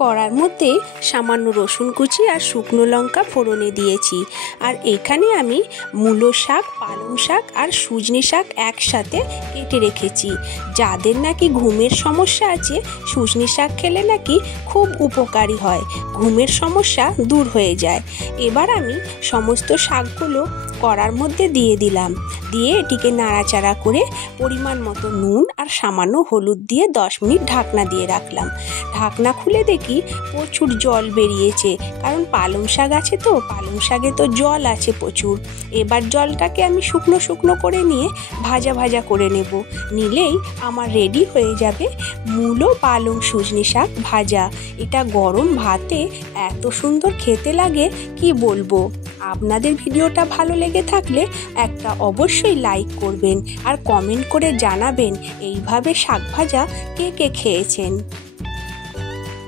কড়ার মধ্যে সামান্য রসুন কুচি আর শুকনো লঙ্কা ফোড়নে দিয়েছি। আর এখানে আমি মূলো শাক, পালং শাক আর সজনে শাক একসাথে কেটে রেখেছি। যাদের নাকি ঘুমের সমস্যা আছে, সজনে শাক খেলে নাকি খুব উপকারী হয়, ঘুমের সমস্যা দূর হয়ে যায়। এবার আমি সমস্ত শাকগুলো কড়ার মধ্যে দিয়ে দিলাম, দিয়ে এটিকে নাড়াচাড়া করে পরিমাণ মতো নুন আর সামান্য হলুদ দিয়ে 10 মিনিট ঢাকনা দিয়ে রাখলাম। ঢাকনা খুলে দেখি প্রচুর জল বেরিয়েছে, কারণ পালং শাক আছে তো, পালং শাকে তো জল আছে প্রচুর। এবার জলটাকে আমি শুকনো শুকনো করে নিয়ে ভাজা ভাজা করে নেব, নিলেই আমার রেডি হয়ে যাবে মূলো পালং সজনে শাক ভাজা। এটা গরম ভাতে এত সুন্দর খেতে লাগে কি বলবো। আপনাদের ভিডিওটা ভালো লেগে থাকলে একটা অবশ্যই লাইক করবেন আর কমেন্ট করে জানাবেন এইভাবে শাক ভাজা কে কে খেয়েছেন।